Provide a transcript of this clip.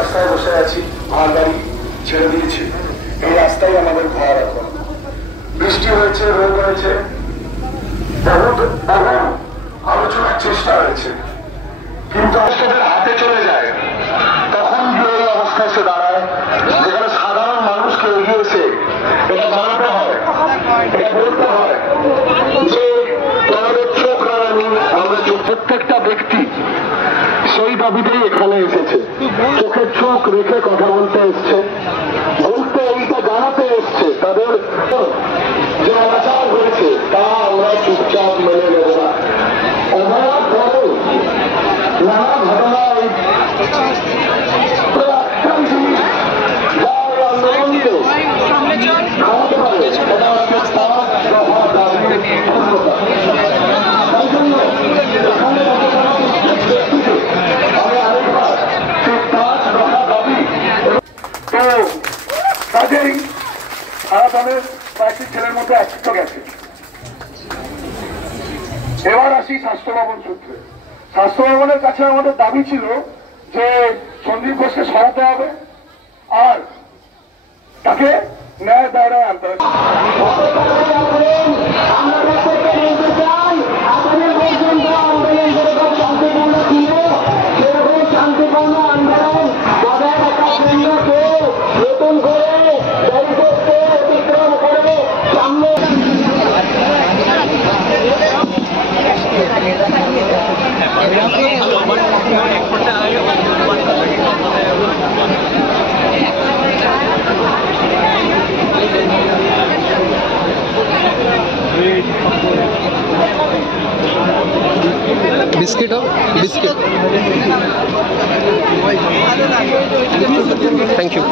রাস্তায় বসে আছি, ঘর বাড়ি ছেড়ে দিয়েছি। এই রাস্তায় আমাদের ঘর। এখন বৃষ্টি হয়েছে, রোদ হয়েছে, বহু আলোচনার চেষ্টা হয়েছে, কিন্তু সেদের হাতে চলে যায়। তখন গিয়ে এই অবস্থা এসে দাঁড়ায় যেখানে সাধারণ মানুষকে এগিয়েছে এটা জানাতে হয়, এটা বলতে হয় যে তোমাদের চোখ রাঙানি আমরা প্রত্যেকটা ব্যক্তি সেই দাবিতেই এখানে এসেছে। চোখের চোখ রেখে কথা বলতে এসছে, বলতে এইটা জানাতে এসছে তাদের যে অনাচার হয়েছে তা আমরা চুপচাপ মেনে নেব না। অপরাধ করে নানা ঘটনায় একটাই জিনিস যার আন্দোলনকে খাওয়াতে পারে সেটা হচ্ছে তার দফা দাবির পূর্ণতা। তাই জন্য এখানে আমি আরেকবার সেই 5 দফা দাবি তো কাজেই সারা দলের কয়েকটি ছেলের মধ্যে একত্রিত গেছে। এবার আসি স্বাস্থ্য ভবন সূত্রে। স্বাস্থ্য ভবনের কাছে আমাদের দাবি ছিল যে সন্দীপ ঘোষকে সরাতে হবে আর তাকে ন্যায় দায়রায় আনতে হবে। बिस्किट हो बिस्किट थैंक यू